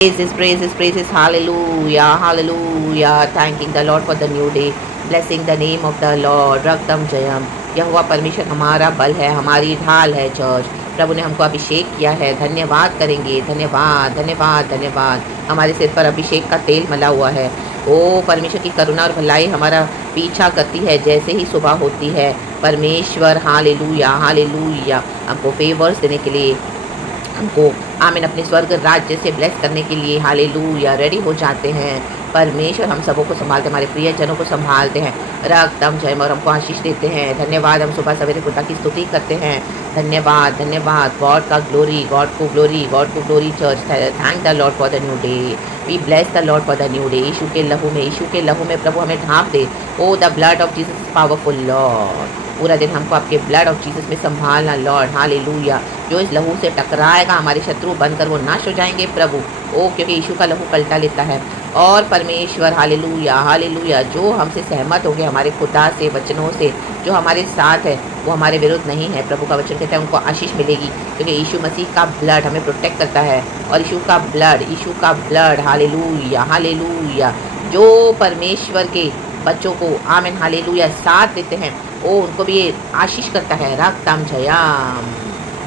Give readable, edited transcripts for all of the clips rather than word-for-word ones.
Praises, hallelujah, hallelujah. Thanking the Lord for the new day, blessing the name of the Lord. रक्तम Jayam. यहोवा परमेश्वर हमारा बल है, हमारी ढाल है। चर्च प्रभु ने हमको अभिषेक किया है, धन्यवाद करेंगे। धन्यवाद धन्यवाद धन्यवाद। हमारे सिर पर अभिषेक का तेल मला हुआ है। ओ परमेश्वर की करुणा और भलाई हमारा पीछा करती है जैसे ही सुबह होती है। परमेश्वर हालेलुया हालेलुया हमको फेवर्स देने के लिए, हमको आमीन अपने स्वर्ग राज्य से ब्लेस करने के लिए हालेलुया रेडी हो जाते हैं। परमेश्वर हम सबों को संभालते, हमारे प्रियजनों को संभालते हैं। रक्तम जय और हमको आशीष देते हैं। धन्यवाद। हम सुबह सवेरे खुदा की स्तुति करते हैं। धन्यवाद धन्यवाद। गॉड का ग्लोरी, गॉड को ग्लोरी, गॉड को glory. Church thank the Lord for the new day. We bless the Lord for the new day. यीशु के लहू में, यीशु के लहू में प्रभु हमें ढांप दे। Oh the blood of Jesus powerful Lord. पूरा दिन हमको आपके ब्लड ऑफ जीसस में संभालना लॉर्ड हालेलुया। जो इस लहू से टकराएगा हमारे शत्रु बनकर वो नाश हो जाएंगे प्रभु। ओ क्योंकि यीशु का लहू पलटा लेता है। और परमेश्वर हालेलुया हालेलुया जो हमसे सहमत हो गए हमारे खुदा से, वचनों से, जो हमारे साथ है वो हमारे विरुद्ध नहीं है। प्रभु का वचन कहता है उनको आशीष मिलेगी क्योंकि यीशु मसीह का ब्लड हमें प्रोटेक्ट करता है। और यीशु का ब्लड हालेलुया हालेलुया जो परमेश्वर के बच्चों को आमीन हालेलुया साथ देते हैं, ओ उनको भी ये आशीष करता है। रक्तम जयाम।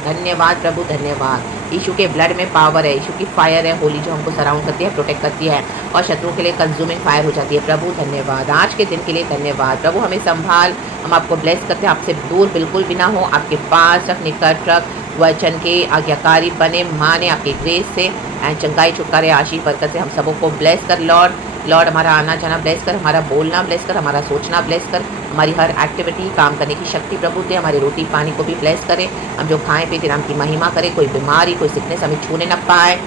धन्यवाद प्रभु धन्यवाद। यीशु के ब्लड में पावर है, यीशु की फायर है होली जो हमको सराउंड करती है, प्रोटेक्ट करती है और शत्रुओं के लिए कंज्यूमिंग फायर हो जाती है। प्रभु धन्यवाद। आज के दिन के लिए धन्यवाद प्रभु। हमें संभाल, हम आपको ब्लेस करते हैं। आपसे दूर बिल्कुल भी ना हो, आपके पास रख, निकट रख। वचन के आज्ञाकारी बने माने आपके ग्रेस से एंड चंगाई छुटकारे आशीष बरकत से हम सबों को ब्लेस कर लॉर्ड। लॉर्ड हमारा आना जाना ब्लेस कर, हमारा बोलना ब्लेस कर, हमारा सोचना ब्लेस कर, हमारी हर एक्टिविटी काम करने की शक्ति प्रभु दे। हमारी रोटी पानी को भी ब्लेस करें। हम जो खाएं पीते नाम की महिमा करें। कोई बीमारी, कोई सिकनेस हमें छूने न पाए।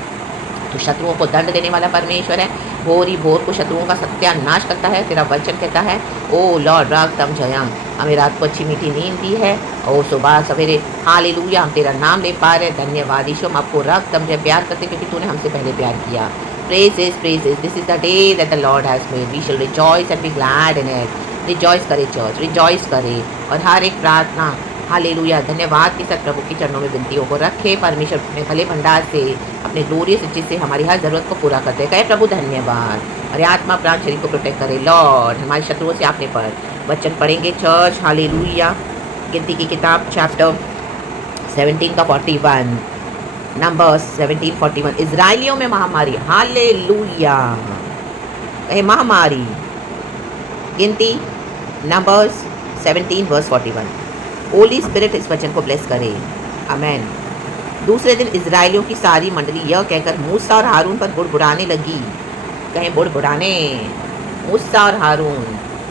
तो शत्रुओं को दंड देने वाला परमेश्वर है। भोरी भोर को शत्रुओं का सत्यानाश करता है। तेरा वचन कहता है ओ लॉर्ड रक्तम जयम। हमें रात को अच्छी मीठी नींद दी है और सुबह सवेरे हालेलुया हम तेरा नाम ले पा रहे। धन्यवाद यीशु। हम आपको रक्तम जय प्यार करते क्योंकि तूने हमसे पहले प्यार किया। Praises, praises. This is the day that the Lord has made. We shall rejoice and be glad in it. Rejoice करे चर्च, rejoice करे और हर एक प्रार्थना हालेलुया धन्यवाद के साथ प्रभु के चरणों में विनतियों को रखे। परमेश्वर अपने भले भंडार से, अपने ग्लोरियस रिचेज से हमारी हर ज़रूरत को पूरा करते गए। प्रभु धन्यवाद। अरे आत्मा प्राण शरीर को प्रोटेक्ट करे लॉर्ड। हमारे शत्रुओं से आपने पर वचन पढ़ेंगे चर्च हालेलुया। गिनती की किताब चैप्टर 17 का 41, नंबर 17:41। इजराइलियों में महामारी हालेलुया। कहे महामारी। गिनती नंबर्स 17:41। होली स्पिरिट इस वचन को ब्लेस करे। आमेन। दूसरे दिन इजराइलियों की सारी मंडली यह कहकर मूसा और हारून पर बुड़बुड़ाने लगी। कहें बुड़बुड़ाने। मूसा और हारून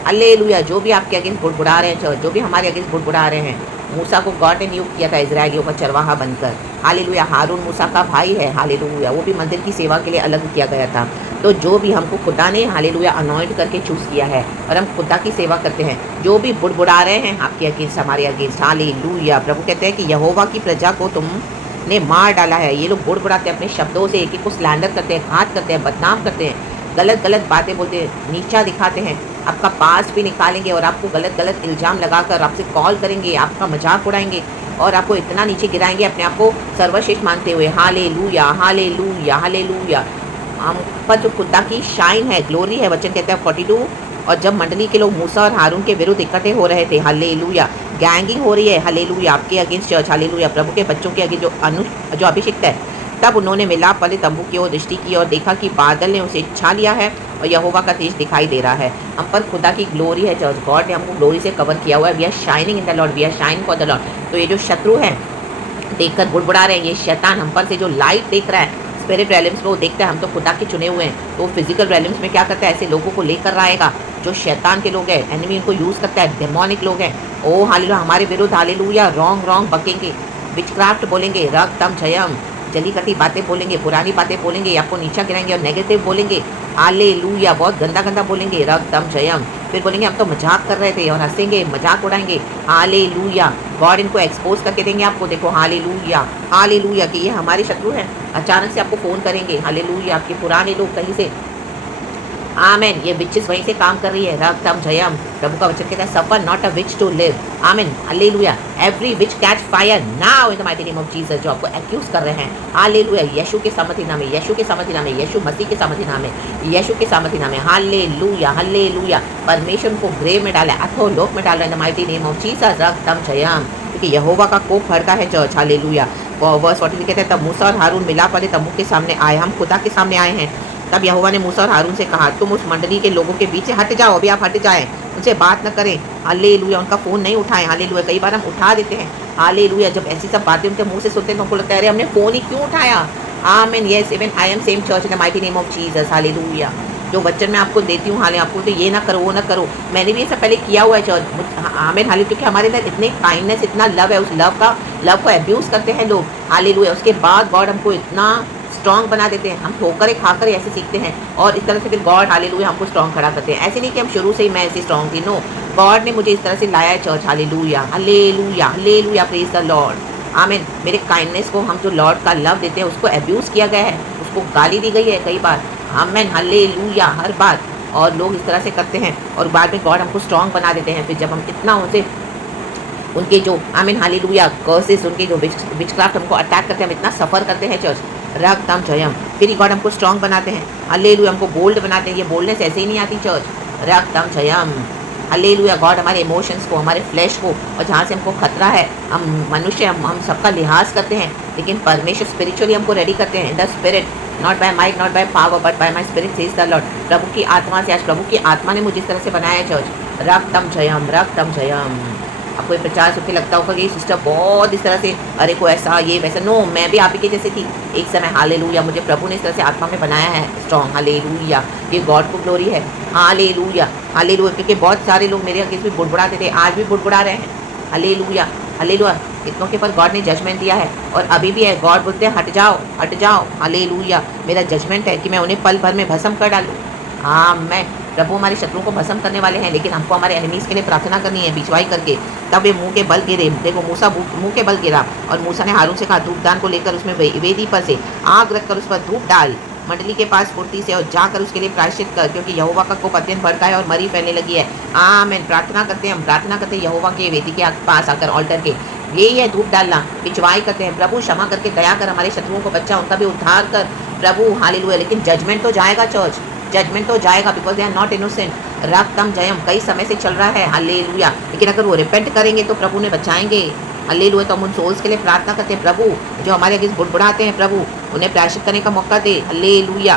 हालेलुया। जो भी आपके अगेंस्ट बुड़बुड़ा रहे हैं, जो भी हमारे अगेंस्ट बुड़बुड़ा रहे हैं, मूसा को गॉड ने नियुक्त किया था इजराइलियों का चरवाहा बनकर। हालेलुया। हारून मूसा का भाई है। हालेलुया। वो भी मंदिर की सेवा के लिए अलग किया गया था। तो जो भी हमको खुदा ने हालेलुया अनॉइंट करके चूज़ किया है और हम खुदा की सेवा करते हैं, जो भी बुड़बुड़ा रहे हैं आपके अगेंस्ट, हमारे अगेंस्ट हालेलुया। प्रभु कहते हैं कि यहोवा की प्रजा को तुमने मार डाला है। ये लोग बुड़बुड़ाते हैं अपने शब्दों से, एक एक को स्लैंडर करते हैं, घात करते हैं, बदनाम करते हैं, गलत गलत बातें बोलते हैं, नीचा दिखाते हैं। आपका पास भी निकालेंगे और आपको गलत गलत इल्ज़ाम लगाकर आपसे कॉल करेंगे, आपका मजाक उड़ाएंगे और आपको इतना नीचे गिराएंगे अपने आप को सर्वश्रेष्ठ मानते हुए। Hallelujah hallelujah hallelujah. हम पर जो खुदा की शाइन है, ग्लोरी है, वचन कहता है 42। और जब मंडली के लोग मूसा और हारून के विरुद्ध इकट्ठे हो रहे थे, हालेलुया, गैंगिंग हो रही है हालेलुया आपके अगेंस्ट चर्च हालेलुया, प्रभु के बच्चों के आगे जो अभिषिक्त है, तब उन्होंने मिलाप वाले तंबू की ओर दृष्टि की और देखा कि बादल ने उसे छा लिया है और यहोवा का तेज दिखाई दे रहा है। हम पर खुदा की ग्लोरी है चर्च। गॉड ने हमको ग्लोरी से कवर किया हुआ है। We are shining in the Lord, we are shine for the Lord. तो ये जो शत्रु हैं देखकर बुड़बुड़ा रहे हैं, ये शैतान हम पर से जो लाइट देख रहा है स्पिरिट रैलिम्स में, वो देखता है हम तो खुदा के चुने हुए हैं। तो फिजिकल रैलिम्स में क्या करता है, ऐसे लोगों को लेकर आएगा जो शैतान के लोग हैं, एनिमी इनको यूज़ करता है, डेमोनिक लोग हैं। ओ हालेलुया। हमारे विरुद्ध हालेलुया रॉन्ग बकेंगे, विचक्राफ्ट बोलेंगे, रक्तम जयम, जली कटी बातें बोलेंगे, पुरानी बातें बोलेंगे, आपको नीचा गिराएंगे और नेगेटिव बोलेंगे। हालेलुया। बहुत गंदा बोलेंगे, रक्तम जयम। फिर बोलेंगे हम तो मजाक कर रहे थे और हंसेंगे, मजाक उड़ाएंगे। हालेलुया। गॉड इनको एक्सपोज करके देंगे आपको। देखो हालेलुया हालेलुया कि ये हमारे शत्रु हैं। अचानक से आपको फ़ोन करेंगे हालेलुया। आपके पुराने लोग कहीं से आमेन। ये विचेस वहीं से काम कर रही है। रक्तम जयम। प्रभु का वचन कहता है suffer not a witch to live. आमेन, हालेलुया। Every witch catch fire now in the mighty name of Jesus. जो आपको एक्यूज कर रहे हैं, हालेलुया, यीशु के सामर्थी नाम में, यीशु के सामर्थी नाम में, यीशु मसीह के सामर्थी नाम में, यीशु के सामर्थी नाम में, हालेलुया, हालेलुया। परमेश्वर को ग्रेव में डाला, अधोलोक में डाला in the mighty name of Jesus. रक्तम जयम। क्योंकि यहोवा का कोप भड़का है चर्च, हालेलुया। वर्स 43 कहते हैं तब मूसा और हारून मिलाप वाले तम्बू के सामने आए। हम खुदा के सामने आए हैं। तब यहोवा ने मूसा और हारून से कहा तुम उस मंडली के लोगों के बीच से हट जाओ। अभी आप हट जाएं, उनसे बात न करें। हालेलुया। उनका फ़ोन नहीं उठाएं। हालेलुया। कई बार हम उठा देते हैं। हालेलुया। जब ऐसी सब बातें उनके मुंह से सुनते हैं तो हमको लगता है अरे हमने फ़ोन ही क्यों उठाया। आमीन। Yes, even I am same church in the mighty name of Jesus. Hallelujah. जो वचन मैं आपको देती हूँ, हाले आपको तो ये ना करो, वो ना करो। मैंने भी ये सब पहले किया हुआ है चर्च। आमीन, हाले, क्योंकि हमारे अंदर इतने काइंडनेस, इतना लव है। उस लव को अब्यूज़ करते हैं लोग। हालेलुया। उसके बाद गॉड हमको इतना स्ट्रॉन्ग बना देते हैं। हम ठोकरें खाकर ऐसे सीखते हैं और इस तरह से फिर गॉड, हालेलुया, हमको स्ट्रॉन्ग खड़ा करते हैं। ऐसे नहीं कि हम शुरू से ही मैं ऐसी स्ट्रॉन्ग थी। नो, गॉड ने मुझे इस तरह से लाया है church. Hallelujah, hallelujah, hallelujah, praise the Lord. आमीन। मेरे काइंडनेस को, हम जो लॉर्ड का लव देते हैं, उसको अब्यूज़ किया गया है, उसको गाली दी गई है कई बार। आमीन, हालेलुया, हर बात। और लोग इस तरह से करते हैं और बाद में गॉड हमको स्ट्रॉन्ग बना देते हैं। फिर जब हम इतना उनसे, उनके जो, आमीन, हालेलुया, कर्सेस, उनके जो विचक्राफ्ट हमको अटैक करते हैं, हम इतना सफ़र करते हैं चर्च। रक्तम जयम। फिर गॉड हमको स्ट्रॉन्ग बनाते हैं। हालेलुया। हमको बोल्ड बनाते हैं। ये बोल्डनेस ऐसे ही नहीं आती चर्च। रक्तम जयम। हालेलुया। गॉड हमारे इमोशंस को, हमारे फ्लैश को, और जहाँ से हमको खतरा है, हम मनुष्य, हम सबका लिहाज करते हैं, लेकिन परमेश्वर स्पिरिचुअली हमको रेडी करते हैं। In the spirit, not by might, not by power, but by my spirit says the Lord. प्रभु की आत्मा से, आज प्रभु की आत्मा ने मुझे इस तरह से बनाया है चर्च। रक्तम जयम, रक्तम जयम। आपको ये प्रचार सुन के लगता होगा कि ये सिस्टर बहुत इस तरह से, अरे को ऐसा ये वैसा। नो, मैं भी आप ही के जैसे थी एक समय। हालेलुया। मुझे प्रभु ने इस तरह से आत्मा में बनाया है स्ट्रॉन्ग। हालेलुया। ये गॉड को ग्लोरी है। Hallelujah, hallelujah. क्योंकि बहुत सारे लोग मेरे अगेंस्ट भी बुड़बुड़ाते थे, आज भी बुड़बुड़ा रहे हैं। Hallelujah, hallelujah. इतनों के पर गॉड ने जजमेंट दिया है और अभी भी है। गॉड बोलते हैं हट जाओ, हट जाओ। हालेलुया। मेरा जजमेंट है कि मैं उन्हें पल भर में भस्म कर डालूँ। हाँ, मैं, प्रभु हमारे शत्रुओं को भस्म करने वाले हैं, लेकिन हमको हमारे एनिमीज़ के लिए प्रार्थना करनी है, बिचवाई करके। तब वे मुंह के बल गिरे। देखो, मूसा मुंह के बल गिरा और मूसा ने हारून से कहा धूपदान को लेकर उसमें वेदी पर से आग रखकर उस पर धूप डाल, मंडली के पास फुर्ती से, और जाकर उसके लिए प्रायश्चित कर, क्योंकि यहोवा का कोप अत्यंत भड़का है और मरी फैलने लगी है। आमीन। प्रार्थना करते हैं, हम प्रार्थना करते हैं यहोवा के वेदी के पास आकर, ऑल्टर के। यही है धूप डालना। पिछवाई करते हैं, प्रभु क्षमा करके दया कर, हमारे शत्रुओं को बच्चा, उनका भी उद्धार कर प्रभु। हालेलुया। लेकिन जजमेंट तो जाएगा चर्च, जजमेंट तो जाएगा, because they are not innocent. रक्तम जयम कई समय से चल रहा है। हालेलुया। लेकिन अगर वो रिपेंट करेंगे तो प्रभु ने बचाएंगे। हालेलुया। तो हम उन सोल्स के लिए प्रार्थना करते हैं, प्रभु जो हमारे अगेंस्ट बुड़बुड़ाते हैं, प्रभु उन्हें प्रायश्चित करने का मौका दे। हालेलुया।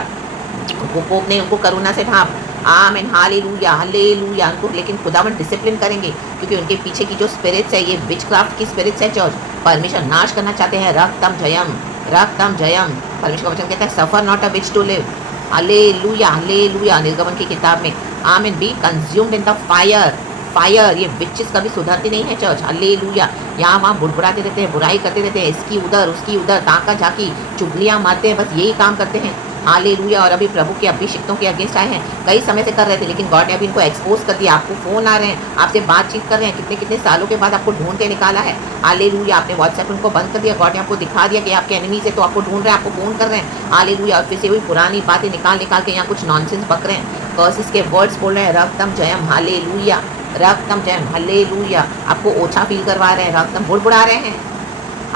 उनको कोप नहीं, उनको करुणा से ढांप। आमीन, हालेलुया, हालेलुया। उनको लेकिन खुदावन डिसिप्लिन करेंगे, क्योंकि उनके पीछे की जो स्पिरिट्स है, ये विचक्राफ्ट की स्पिरिट्स है चर्च, परमेश्वर नाश करना चाहते हैं। रक्तम जयम, रक्तम जयम। परमेश्वर का वचन कहता है suffer not a witch to live. हालेलुया, हालेलुया। निर्गमन की किताब में, आमीन, be consumed in the fire. Fire, ये विचेस कभी सुधरती नहीं है चर्च। हालेलुया। यहाँ वहाँ बुड़बुड़ाते रहते हैं, बुराई करते रहते हैं, इसकी उधर उसकी उधर, ताका झाकी, चुगलियाँ मारते हैं, बस यही काम करते हैं। हालेलुया। और अभी प्रभु के अभिषिक्तों के अगेंस्ट आए हैं, कई समय से कर रहे थे, लेकिन गॉड ने अभी इनको एक्सपोज कर दिया। आपको फ़ोन आ रहे हैं, आपसे बातचीत कर रहे हैं, कितने कितने सालों के बाद आपको ढूंढ के निकाला है। हालेलुया। आपने व्हाट्सएप उनको बंद कर दिया, गॉड ने आपको दिखा दिया कि आपके एनिमी से तो आपको ढूंढ रहे हैं, आपको फ़ोन कर रहे हैं। हालेलुया। और फिर से वही पुरानी बातें निकाल निकाल के यहाँ कुछ नॉनसेंस बक रहे हैं, कर्सिस के वर्ड्स बोल रहे हैं। रक्तम जयम, हालेलुया, रक्तम जयम, हालेलुया। आपको ओछा फील करवा रहे हैं, रक्तम बुड़बुड़ा रहे हैं।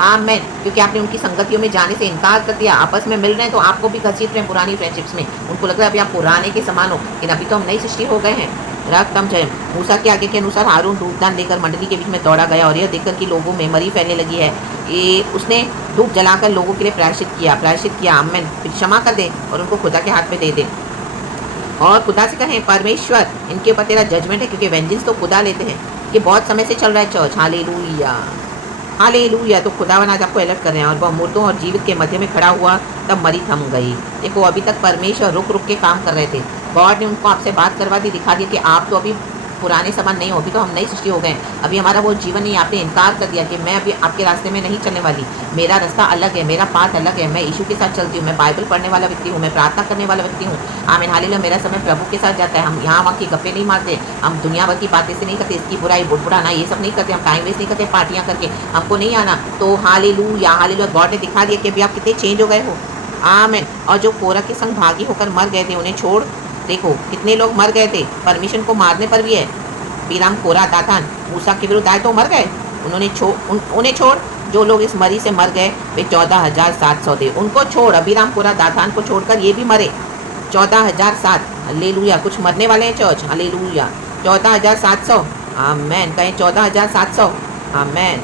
आमीन। क्योंकि आपने उनकी संगतियों में जाने से इनकार कर दिया। आपस में मिल रहे हैं तो आपको भी घसीट रहे हैं पुरानी फ्रेंडशिप्स में। उनको लग रहा है अभी आप पुराने के समान हो, लेकिन अभी तो हम नई सृष्टि हो गए हैं। रक्तम जयम। मूसा के आगे के अनुसार हारून धूपदान लेकर मंडली के बीच में दौड़ा गया और यह देखकर कि लोगों में मरी फैलने लगी है, ये उसने धूप जलाकर लोगों के लिए प्रायश्चित किया। आमीन। क्षमा कर दे और उनको खुदा के हाथ में दे दे, और खुदा से कहें परमेश्वर इनके ऊपर तेरा जजमेंट है, क्योंकि वेंजेंस तो खुदा लेते हैं। ये बहुत समय से चल रहा है चर्च। Hallelujah, hallelujah. तो खुदावन आज आपको अलर्ट कर रहे हैं, और वह मुर्दों और जीवित के मध्य में खड़ा हुआ, तब मरी थम गई। देखो, अभी तक परमेश्वर रुक रुक के काम कर रहे थे। गॉड ने उनको आपसे बात करवा दी, दिखा दिया कि आप तो अभी पुराने समान नहीं हो, अभी तो हम नई सृष्टि हो गए। अभी हमारा वो जीवन नहीं, आपने इनकार कर दिया कि मैं अभी आपके रास्ते में नहीं चलने वाली, मेरा रास्ता अलग है, मेरा पाथ अलग है, मैं यीशु के साथ चलती हूँ, मैं बाइबल पढ़ने वाला व्यक्ति हूँ, मैं प्रार्थना करने वाला व्यक्ति हूँ। आमीन, हालेलुया। मेरा समय प्रभु के साथ जाता है। हम यहाँ वहाँ की गप्पे नहीं मारते, हम दुनिया भर की बातें से नहीं करते, इसकी बुराई बुड़बुड़ाना ये सब नहीं करते, हम टाइम वेस्ट नहीं करते पार्टियाँ करके, हमको नहीं आना। तो हालेलुया, हालेलुया। गॉड ने दिखा दिया कि अभी आप कितने चेंज हो गए हो। आमीन। और जो कोरह के संग भागी होकर मर गए थे, उन्हें छोड़ देखो कितने लोग मर गए थे परमिशन को मारने पर भी है। बीराम कोरा दातान मूसा के विरुद्ध आए तो मर गए। उन्हें छोड़, जो लोग इस मरी से मर गए वे 14,700 थे। उनको छोड़, अबीराम कोरा दातान को छोड़कर ये भी मरे। 14,007। हालेलुया। कुछ मरने वाले हैं चर्च। हालेलुया। 14,700। आमेन। कहें 14,700। आमेन।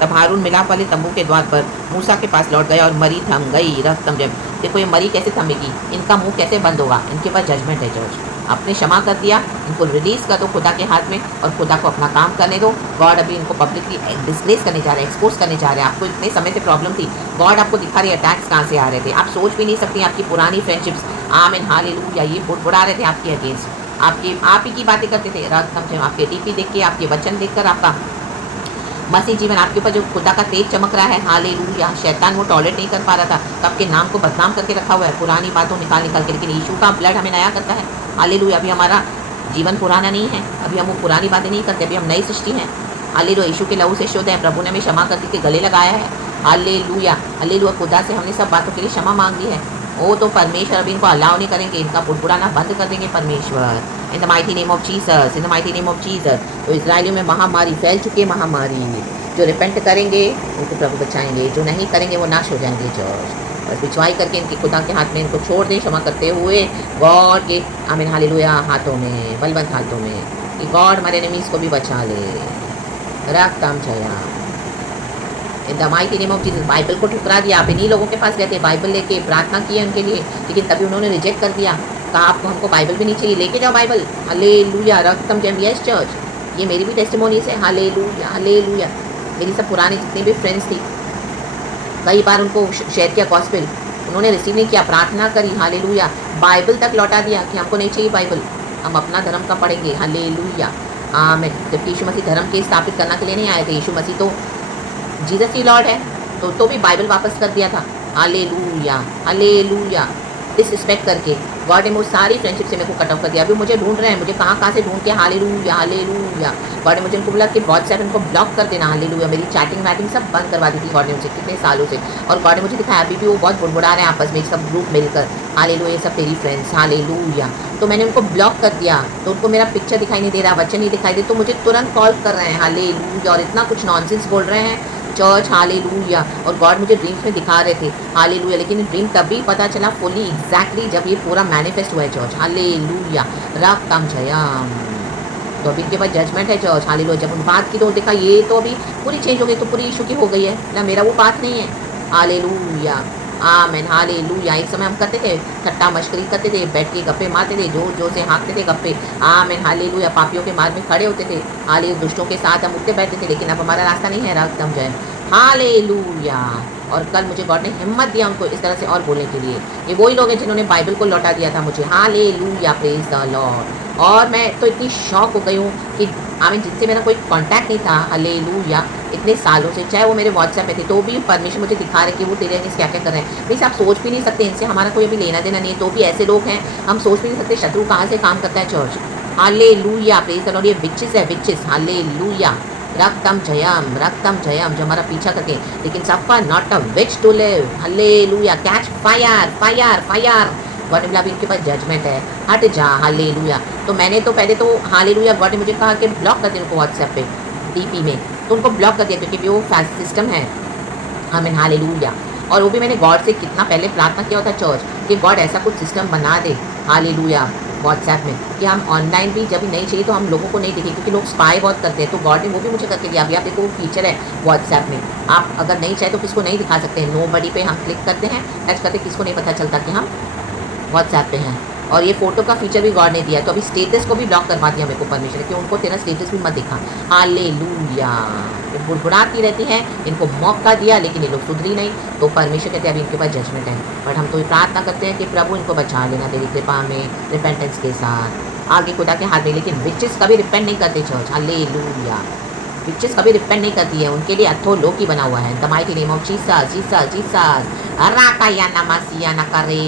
तब हारून मिलाप वाले तंबू के द्वार पर मूसा के पास लौट गया और मरी थम गई। रक्त थम जब देखो ये मरी कैसे थमेगी, इनका मुंह कैसे बंद होगा, इनके पास जजमेंट है चर्च। आपने क्षमा कर दिया, इनको रिलीज कर दो खुदा के हाथ में और खुदा को अपना काम करने दो। गॉड अभी इनको पब्लिकली डिस्प्लेस करने जा रहे हैं, एक्सपोज करने जा रहे हैं। आपको इतने समय से प्रॉब्लम थी, गॉड आपको दिखा रही है अटैक्स कहाँ से आ रहे थे, आप सोच भी नहीं सकती। आपकी पुरानी फ्रेंडशिप्स आमीन हालेलुया ये बुड़बुड़ा रहे थे आपके अगेंस्ट, आप ही की बातें करते थे। रक्त थम आपके डीपी देख के, आपके वचन देखकर, आपका मसीह जीवन आपके ऊपर जो खुदा का तेज चमक रहा है। हालेलुया। शैतान वो टॉलरेट नहीं कर पा रहा था, तो आपके नाम को बदनाम करके रखा हुआ है पुरानी बातों निकाल के, लेकिन यीशु का ब्लड हमें नया करता है। हालेलुया। अभी हमारा जीवन पुराना नहीं है, अभी हम वो पुरानी बातें नहीं करते, अभी हम नई सृष्टि हैं। हालेलुया। यीशु के लहू से शुद्ध है, प्रभु ने हमें क्षमा करके के गले लगाया है। हालेलुया। हालेलुया। खुदा से हमने सब बातों के लिए क्षमा मांग ली है। ओ तो परमेश्वर अभी इनको अलाउ नहीं करेंगे, इनका बुड़बुड़ाना बंद कर देंगे परमेश्वर। इन the mighty name of Jesus, in the mighty name of Jesus. तो इजराइलियों में महामारी फैल चुकी है, महामारी। जो रिपेंट करेंगे उनको प्रभु बचाएंगे, जो नहीं करेंगे वो नाश हो जाएंगे चर्च। बस पिछवाई करके इनके खुदा के हाथ में इनको छोड़ दें, क्षमा करते हुए गॉड के आमीन हालेलुया हाथों में, बलवंत हाथों में, कि गॉड हमारे एनिमीज को भी बचा ले। रक्तम जया in the mighty name of Jesus. Bible को ठुकरा दिया। आप इन्हीं लोगों के पास गए थे बाइबल लेके, प्रार्थना की है उनके लिए, लेकिन तभी उन्होंने रिजेक्ट कर दिया। कहा आपको हमको बाइबल भी नहीं चाहिए, लेके जाओ बाइबल। हालेलुया। रक्तम जय। यस चर्च, ये मेरी भी टेस्टिमोनीज है। हालेलुया। हालेलुया। मेरी सब पुरानी जितनी भी फ्रेंड्स थी, कई बार उनको शेयर किया गॉस्पेल, उन्होंने रिसीव नहीं किया, प्रार्थना करी। हालेलुया। बाइबल तक लौटा दिया कि हमको नहीं चाहिए बाइबल, हम अपना धर्म का पढ़ेंगे। हालेलुया। आमीन। जबकि यीशु मसीह धर्म के स्थापित करने के लिए नहीं आए थे, यीशु मसीह तो जीसस ही लॉर्ड है, तो भी बाइबल वापस कर दिया था। हालेलुया। हालेलुया। डिसरिस्पेक्ट करके गॉड ने मुझे सारी फ्रेंडशिप से मेरे को कट ऑफ कर दिया। अभी मुझे ढूंढ रहे हैं, मुझे कहाँ से ढूंढ के। हालेलुया। हालेलुया। गॉड ने मुझे उनको बोला कि व्हाट्सएप इनको ब्लॉक कर देना। हालेलुया। मेरी चैटिंग वैटिंग सब बंद करवा दी थी गॉड ने मुझे कितने सालों से, और गॉड ने मुझे दिखाया अभी भी वो बहुत बुड़बुड़ा रहे हैं आपस में सब ग्रुप मिलकर। हालेलुया। ये सब तेरी फ्रेंड्स। हालेलुया। तो मैंने उनको ब्लॉक कर दिया, तो उनको मेरा पिक्चर दिखाई नहीं दे रहा, वचन नहीं दिखाई दे, तो मुझे तुरंत कॉल कर रहे हैं। हालेलुया। और इतना कुछ नॉनसेंस बोल रहे हैं चर्च। हालेलुया। और गॉड मुझे ड्रीम्स में दिखा रहे थे। हालेलुया। लेकिन ड्रीम तभी पता चला फुली एग्जैक्टली जब ये पूरा मैनिफेस्ट हुआ है चर्च। हालेलुया। रक्तम जयम। तो अभी इनके पास जजमेंट है चर्च। हालेलुया। जब उन बात की तो देखा ये तो अभी पूरी चेंज हो गई, तो पूरी इशू की हो गई है ना, मेरा वो बात नहीं है। हालेलुया। आमीन। हालेलुया। एक समय हम करते थे, ठट्टा मश्करी करते थे, बैठ के गप्पे मारते थे, जोर जोर से हाँकते थे गप्पे। आमीन। हालेलुया। पापियों के मार्ग में खड़े होते थे। हालेलुया। दुष्टों के साथ हम उठते बैठते थे, लेकिन अब हमारा रास्ता नहीं है। रक्तम जय। हालेलुया। और कल मुझे गॉड ने हिम्मत दिया उनको इस तरह से और बोलने के लिए। ये वही लोग हैं जिन्होंने बाइबल को लौटा दिया था मुझे। हालेलुया। Praise the Lord. और मैं तो इतनी शॉक हो गई हूँ कि आमीन जिनसे मेरा कोई कांटेक्ट नहीं था हालेलुया इतने सालों से, चाहे वो मेरे व्हाट्सएप पे थे, तो भी परमेश्वर मुझे दिखा रहे कि वो तेरे अगेंस्ट क्या क्या कर रहे हैं। प्लीज़ आप सोच भी नहीं सकते, इनसे हमारा कोई अभी लेना देना नहीं है, तो भी ऐसे लोग हैं, हम सोच भी नहीं सकते शत्रु कहाँ से काम करता है चर्च। हालेलुया। Praise the Lord. ये विचेस है, विचेस। हालेलुया। रक्तम जयम जो हमारा पीछा करके, लेकिन suffer not a witch to live. हालेलुया। Catch fire fire fire. God ने बोला अभी इनके पास जजमेंट है, हट जा। हालेलुया। तो मैंने तो पहले तो हालेलुया गॉड ने मुझे कहा कि ब्लॉक कर दे उनको व्हाट्सएप पे डीपी में, तो उनको ब्लॉक कर दिया क्योंकि वो फैस्ट सिस्टम है। आमीन। हालेलुया। और वो भी मैंने गॉड से कितना पहले प्रार्थना किया होता चर्च कि गॉड ऐसा कुछ सिस्टम बना दे हालेलुया व्हाट्सएप में कि हम ऑनलाइन भी जब नहीं चाहिए तो हम लोगों को नहीं दिखे, क्योंकि लोग स्पाई बहुत करते हैं। तो गॉड ने वो भी मुझे करके दिया। अभी आप देखो वो फीचर है व्हाट्सएप में, आप अगर नहीं चाहे तो किसको नहीं दिखा सकते हैं। नो बडी पे हम क्लिक करते हैं, टच करते, किसको नहीं पता चलता कि हम व्हाट्सएप पे हैं। और ये फोटो का फीचर भी गॉड ने दिया, तो अभी स्टेटस को भी ब्लॉक करवा दिया मेरे को परमिशन कि उनको तेरा स्टेटस भी मत दिखा। हालेलुया। वो बुड़बुड़ाती रहती हैं, इनको मौका दिया लेकिन ये लोग सुधरी नहीं, तो परमेश्वर कहते हैं अभी इनके पास जजमेंट है। बट हम तो प्रार्थना करते हैं कि प्रभु इनको बचा लेना तेरी कृपा में, रिपेंटेंस के साथ आगे खुदा के हाथ में। लेकिन विचेस कभी रिपेंट नहीं करते चर्च। हालेलुया। विचेस कभी रिपेंट नहीं करती है, उनके लिए अथो लोकी बना हुआ है। The mighty name of Jesus Jesus Jesus. राकाया नमसिया न करे।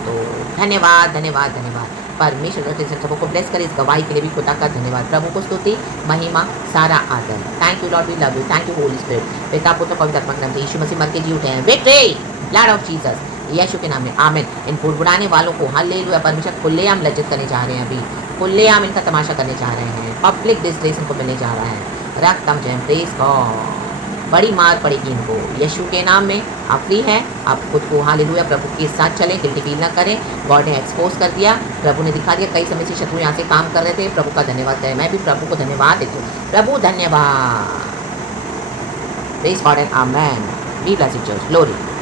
तो धन्यवाद धन्यवाद धन्यवाद। परमेश्वर सबको ब्लेस करे। इस गवाही के लिए भी खुदा का धन्यवाद। प्रभु को स्तुति महिमा सारा आदर। Thank you Lord, we love you. Thank you Holy Spirit. पिता पुत्र पवित्र आत्मा के नाम से यीशु मसीह मर के जी उठे हैं। Victory blood of Jesus. यीशु के नाम में आमीन। इन बुड़बुड़ाने वालों को हालेलुया परमेश्वर खुलेआम लज्जित करने जा रहे हैं। अभी खुलेआम इनका तमाशा करने जा रहे हैं। पब्लिक डिस्प्लेस इनको मिलने जा रहा है। रक्तम जयम प्रेज गॉड। बड़ी मार पड़ेगी इनको यीशु के नाम में। आप फ्री हैं, आप खुद को हालेलुया प्रभु के साथ चलें, गिल्टी फील ना करें। गॉड ने एक्सपोज कर दिया, प्रभु ने दिखा दिया। कई समय से शत्रु यहाँ से काम कर रहे थे, प्रभु का धन्यवाद है। मैं भी प्रभु को धन्यवाद देती हूँ। प्रभु धन्यवाद। Praise God and amen. Be blessed church, glory.